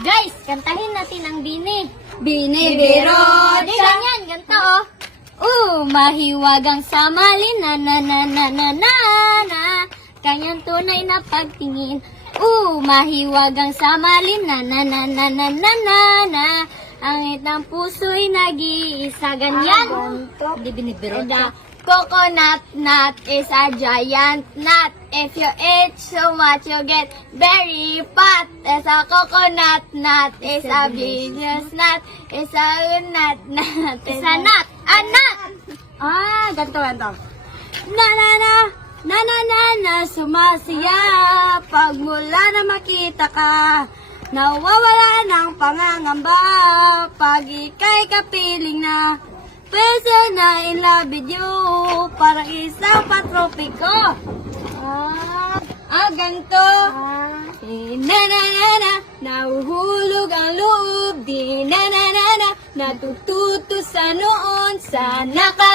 Guys, kantahin natin ang Bini. Binibiro Di ganyan, ganito oh. Mahiwagang samalin na na na na na na na. Kanyang tunay na pagtingin. Mahiwagang samalin na na na na na na na na. Ang itang puso'y nag-iisa. Ganyan. Hindi binibiro. The coconut nut is a giant nut. If you eat so much, you get very fat. As a coconut nut is a business nut. Is a nut nut. Is a nut. A nut. Ganito. Na na na. Na na na na. Sumasaya. Pagmula na makita ka. Nawawala ng pangangamba. Pag ika'y kapiling na. Person na in love with you. Parang isang patropiko. Ganito. Na na na na. Nahuhulog ang loob. Di na na na na. Natututo sa noon. Sana ka